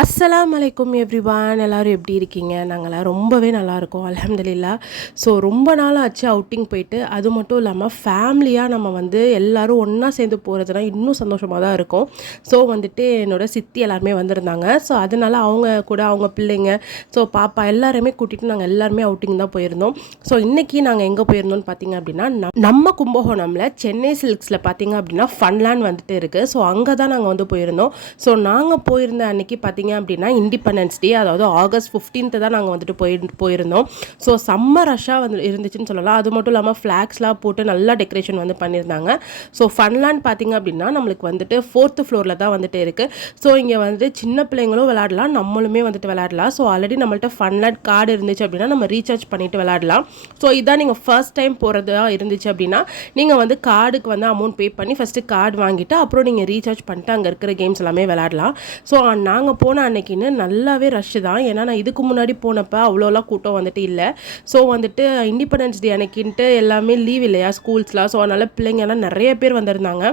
அஸ்ஸலாமு அலைக்கும் எவ்ரிவான். எல்லோரும் எப்படி இருக்கீங்க? நாங்கள்லாம் ரொம்பவே நல்லாயிருக்கோம் அல்ஹம்துலில்லாஹ். ஸோ ரொம்ப நாள் ஆச்சு அவுட்டிங் போயிட்டு. அது மட்டும் இல்லாமல் ஃபேமிலியாக நம்ம வந்து எல்லோரும் ஒன்றா சேர்ந்து போகிறதுனா இன்னும் சந்தோஷமாக தான் இருக்கும். ஸோ வந்துட்டு என்னோடய சித்தி எல்லாருமே வந்திருந்தாங்க. ஸோ அதனால் அவங்க கூட அவங்க பிள்ளைங்க, ஸோ பாப்பா எல்லாருமே கூட்டிகிட்டு நாங்கள் எல்லாருமே அவுட்டிங் தான் போயிருந்தோம். ஸோ இன்றைக்கி நாங்கள் எங்கே போயிருந்தோம்னு பார்த்தீங்க அப்படின்னா, நம்ம கும்பகோணமில் சென்னை சில்க்ஸில் பார்த்தீங்க அப்படின்னா ஃபன்லேண்ட் வந்துட்டு இருக்குது. ஸோ அங்கே தான் நாங்கள் வந்து போயிருந்தோம். ஸோ நாங்கள் போயிருந்த அன்றைக்கி பார்த்தீங்க அப்படின்னா இண்டிபெண்டன்ஸ் டே, அதாவது ஆகஸ்ட் 15 தான் நாங்கள் வந்துட்டு போயிருந்தோம். ஸோ செம்ம ரஷ்ஷாக வந்து இருந்துச்சுன்னு சொல்லலாம். அது மட்டும் இல்லாமல் ஃப்ளாக்ஸ்லாம் போட்டு நல்லா டெக்கரேஷன் வந்து பண்ணியிருந்தாங்க. ஸோ ஃபன்லேண்ட் பார்த்தீங்க அப்படின்னா நம்மளுக்கு வந்துட்டு 4th ஃப்ளோரில் தான் வந்துட்டு இருக்குது. ஸோ இங்கே வந்துட்டு சின்ன பிள்ளைங்களும் விளையாடலாம், நம்மளுமே வந்துட்டு விளையாடலாம். ஸோ ஆல்ரெடி நம்மள்ட்ட ஃபன்லேண்ட் கார்டு இருந்துச்சு அப்படின்னா நம்ம ரீசார்ஜ் பண்ணிவிட்டு விளையாடலாம். ஸோ இதான் நீங்கள் ஃபர்ஸ்ட் டைம் போகிறதா இருந்துச்சு அப்படின்னா நீங்கள் வந்து கார்டுக்கு வந்து அமௌண்ட் பே பண்ணி ஃபஸ்ட்டு கார்டு வாங்கிட்டு அப்புறம் நீங்கள் ரீசார்ஜ் பண்ணிட்டு அங்கே இருக்கிற கேம்ஸ் எல்லாமே விளையாடலாம். ஸோ நாங்கள் போன அன்னைக்குன்னு நல்லாவே ரஷ்ஷு தான். ஏன்னா நான் இதுக்கு முன்னாடி போனப்போ அவ்வளோலாம் கூட்டம் வந்துட்டு இல்லை. ஸோ வந்துட்டு இண்டிபெண்டன்ஸ் டே அன்னைக்கின்ட்டு எல்லாமே லீவ் இல்லையா ஸ்கூல்ஸ்லாம். ஸோ அதனால் பிள்ளைங்கெல்லாம் நிறைய பேர் வந்திருந்தாங்க.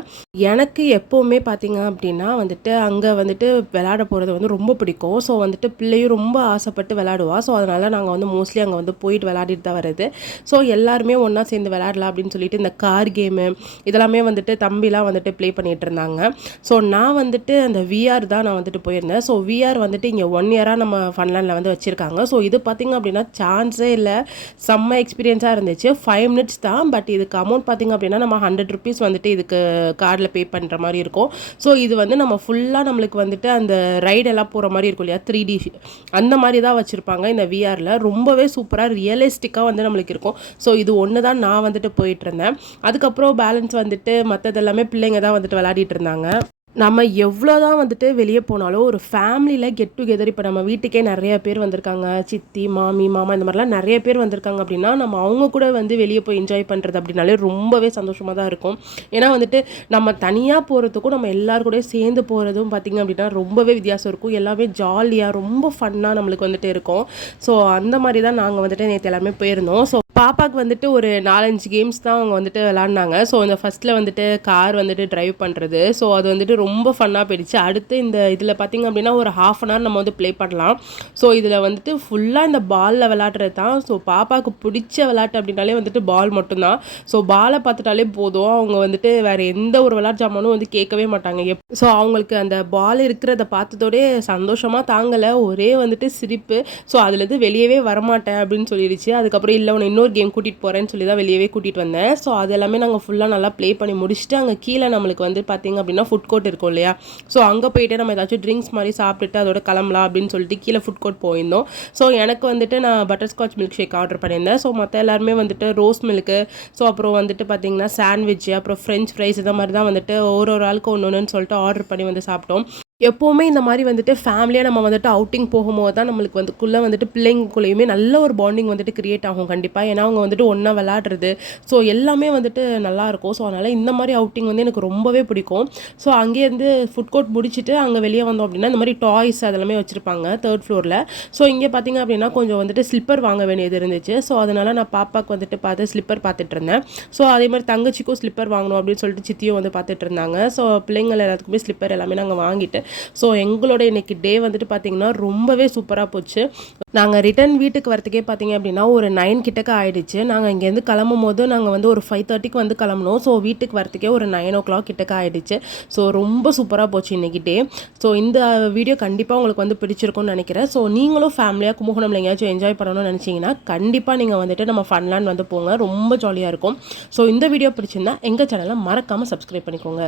எனக்கு எப்போவுமே பார்த்தீங்க அப்படின்னா வந்துட்டு அங்கே வந்துட்டு விளையாட போகிறது வந்து ரொம்ப பிடிக்கும். ஸோ வந்துட்டு பிள்ளையும் ரொம்ப ஆசைப்பட்டு விளையாடுவா. ஸோ அதனால் நாங்கள் வந்து மோஸ்ட்லி அங்கே வந்து போயிட்டு விளையாடிட்டு தான் வருது. ஸோ எல்லாருமே ஒன்றா சேர்ந்து விளையாடலாம் அப்படின்னு சொல்லிட்டு இந்த கார் கேமு இதெல்லாமே வந்துட்டு தம்பிலாம் வந்துட்டு ப்ளே பண்ணிகிட்டு இருந்தாங்க. ஸோ நான் வந்துட்டு அந்த விஆர் தான் நான் வந்துட்டு போயிருந்தேன். ஸோ விஆர் வந்துட்டு இங்கே 1 இயராக நம்ம ஃபன்லேண்டில் வந்து வச்சுருக்காங்க. ஸோ இது பார்த்திங்க அப்படின்னா சான்ஸே இல்லை, செம்ம எக்ஸ்பீரியன்ஸாக இருந்துச்சு. 5 மினிட்ஸ் தான், பட் இதுக்கு அமௌண்ட் பார்த்திங்க அப்படின்னா நம்ம 100 ருபீஸ் வந்துட்டு இதுக்கு கார்டில் பே பண்ணுற மாதிரி இருக்கும். ஸோ இது வந்து நம்ம ஃபுல்லாக நம்மளுக்கு வந்துட்டு அந்த ரைடெல்லாம் போகிற மாதிரி இருக்கும் இல்லையா, 3D அந்த மாதிரி தான் வச்சுருப்பாங்க இந்த விஆரில். ரொம்பவே சூப்பராக ரியலிஸ்டிக்காக வந்து நம்மளுக்கு இருக்கும். ஸோ இது ஒன்று தான் நான் வந்துட்டு போயிட்டு இருந்தேன். அதுக்கப்புறம் பேலன்ஸ் வந்துட்டு மற்றது எல்லாமே பிள்ளைங்க தான் வந்துட்டு விளையாடிட்டு இருந்தாங்க. நம்ம எவ்வளோ தான் வந்துட்டு வெளியே போனாலும் ஒரு ஃபேமிலியில் கெட் டுகெதர், இப்போ நம்ம வீட்டுக்கே நிறைய பேர் வந்திருக்காங்க, சித்தி மாமி மாமா இந்த மாதிரிலாம் நிறைய பேர் வந்திருக்காங்க அப்படின்னா நம்ம அவங்க கூட வந்து வெளியே போய் என்ஜாய் பண்ணுறது அப்படின்னாலே ரொம்பவே சந்தோஷமாக தான் இருக்கும். ஏன்னா வந்துட்டு நம்ம தனியாக போகிறதுக்கும் நம்ம எல்லாரும் கூட சேர்ந்து போகிறதும் பார்த்திங்க அப்படின்னா ரொம்பவே வித்தியாசம் இருக்கும். எல்லாமே ஜாலியாக ரொம்ப ஃபன்னாக நம்மளுக்கு வந்துட்டு இருக்கும். ஸோ அந்த மாதிரி தான் நாங்கள் வந்துட்டு நேற்று எல்லாமே போயிருந்தோம். ஸோ பாப்பாவுக்கு வந்துட்டு ஒரு 4-5 கேம்ஸ் தான் அவங்க வந்துட்டு விளாட்னாங்க. ஸோ இந்த ஃபஸ்ட்டில் வந்துட்டு கார் வந்துட்டு ட்ரைவ் பண்ணுறது, ஸோ அது வந்துட்டு ரொம்ப ஃபன்னாக போயிடுச்சு. அடுத்து இந்த இதில் பார்த்திங்க அப்படின்னா ஒரு 1/2 அன் ஹவர் நம்ம வந்து ப்ளே பண்ணலாம். ஸோ இதில் வந்துட்டு ஃபுல்லாக இந்த பாலில் விளாட்றது தான். ஸோ பாப்பாவுக்கு பிடிச்ச விளாட்டு அப்படின்னாலே வந்துட்டு பால் மட்டும்தான். ஸோ பாலை பார்த்துட்டாலே போதும், அவங்க வந்துட்டு வேறு எந்த ஒரு விளாட்டு ஜாமானும் வந்து கேட்கவே மாட்டாங்க. ஸோ அவங்களுக்கு அந்த பால் இருக்கிறத பார்த்ததோடே சந்தோஷமாக தாங்கலை, ஒரே வந்துட்டு சிரிப்பு. ஸோ அதுலேருந்து வெளியவே வரமாட்டேன் அப்படின்னு சொல்லிடுச்சு. அதுக்கப்புறம் இல்லை உன்னை இன்னொரு கேம் கூட்டிகிட்டு போகிறேன்னு சொல்லி தான் வெளியவே கூட்டிகிட்டு வந்தேன். ஸோ அது எல்லாமே நாங்கள் ஃபுல்லாக நல்லா ப்ளே பண்ணி முடிச்சுட்டு அங்கே கீழே நம்மளுக்கு வந்து பார்த்திங்க அப்படின்னா ஃபுட் கோர்ட் இருக்கும் இல்லையா. ஸோ அங்கே போயிட்டு நம்ம ஏதாச்சும் ட்ரிங்க்ஸ் மாதிரி சாப்பிட்டுட்டு அதோட கிளம்பலாம் அப்படின்னு சொல்லிட்டு கீழே ஃபுட் கோர்ட் போயிருந்தோம். ஸோ எனக்கு வந்துட்டு நான் பட்டர்ஸ்காட்ச் மில்க் ஷேக் ஆர்டர் பண்ணியிருந்தேன். ஸோ மற்ற எல்லாருமே வந்துட்டு ரோஸ் மில்க்கு, ஸோ அப்புறம் வந்துட்டு பார்த்திங்கன்னா சாண்ட்விட்ச், அப்புறம் ஃப்ரெஞ்ச் ஃப்ரைஸ் இந்த மாதிரி தான் வந்துட்டு ஒரு ஆளுக்கு ஒன்று சொல்லிட்டு ஆர்டர் பண்ணி வந்து சாப்பிட்டோம். எப்போவுமே இந்த மாதிரி வந்துட்டு ஃபேமிலியாக நம்ம வந்துட்டு அவுட்டிங் போகும்போது தான் நம்மளுக்கு வந்துக்குள்ளே வந்துட்டு பிள்ளைங்களுக்குள்ளேயுமே நல்ல ஒரு பாண்டிங் வந்துட்டு க்ரியேட் ஆகும் கண்டிப்பாக. ஏன்னா அவங்க வந்துட்டு ஒன்றா விளாடுறது, ஸோ எல்லாமே வந்துட்டு நல்லாயிருக்கும். ஸோ அதனால் இந்த மாதிரி அவுட்டிங் வந்து எனக்கு ரொம்பவே பிடிக்கும். ஸோ அங்கேருந்து ஃபுட் கோர்ட் முடிச்சுட்டு அங்கே வெளியே வந்தோம் அப்படின்னா இந்த மாதிரி டாய்ஸ் அதெல்லாமே வச்சுருப்பாங்க 3rd ஃப்ளோரில். ஸோ இங்கே பார்த்திங்க அப்படின்னா கொஞ்சம் வந்துட்டு ஸ்லிப்பர் வாங்க வேண்டியது இருந்துச்சு. ஸோ அதனால் நான் பாப்பாவுக்கு வந்துட்டு பார்த்து ஸ்லிப்பர் பார்த்துட்டு இருந்தேன். ஸோ அதே மாதிரி தங்கச்சிக்கும் ஸ்லிப்பர் வாங்கணும் அப்படின்னு சொல்லிட்டு சித்தியும் வந்து பார்த்துட்டு இருந்தாங்க. ஸோ பிள்ளைங்கள் எல்லாத்துக்குமே ஸ்லிப்பர் எல்லாமே நாங்கள் வாங்கிட்டு ஸோ எங்களோட இன்றைக்கி டே வந்துட்டு பார்த்திங்கன்னா ரொம்பவே சூப்பராக போச்சு. நாங்கள் ரிட்டன் வீட்டுக்கு வரத்துக்கே பார்த்திங்க அப்படின்னா ஒரு 9 கிட்டக்க ஆகிடுச்சு. நாங்கள் இங்கேருந்து கிளம்பும் போது நாங்கள் வந்து ஒரு 5:30க்கு வந்து கிளம்புனோம். ஸோ வீட்டுக்கு வரத்துக்கே ஒரு 9 o'clock கிட்டக்க ஆகிடுச்சு. ஸோ ரொம்ப சூப்பராக போச்சு இன்றைக்கி டே. ஸோ இந்த வீடியோ கண்டிப்பாக உங்களுக்கு வந்து பிடிச்சிருக்கும்னு நினைக்கிறேன். ஸோ நீங்களும் ஃபேமிலியாக கும்பகோணம்ல எங்கேயாச்சும் என்ஜாய் பண்ணணும்னு நினச்சிங்கன்னா கண்டிப்பாக நீங்கள் வந்துட்டு நம்ம ஃபன்லேண்ட் வந்து போங்க, ரொம்ப ஜாலியாக இருக்கும். ஸோ இந்த வீடியோ பிடிச்சிருந்தா எங்கள் சேனலை மறக்காமல் சப்ஸ்கிரைப் பண்ணிக்கோங்க.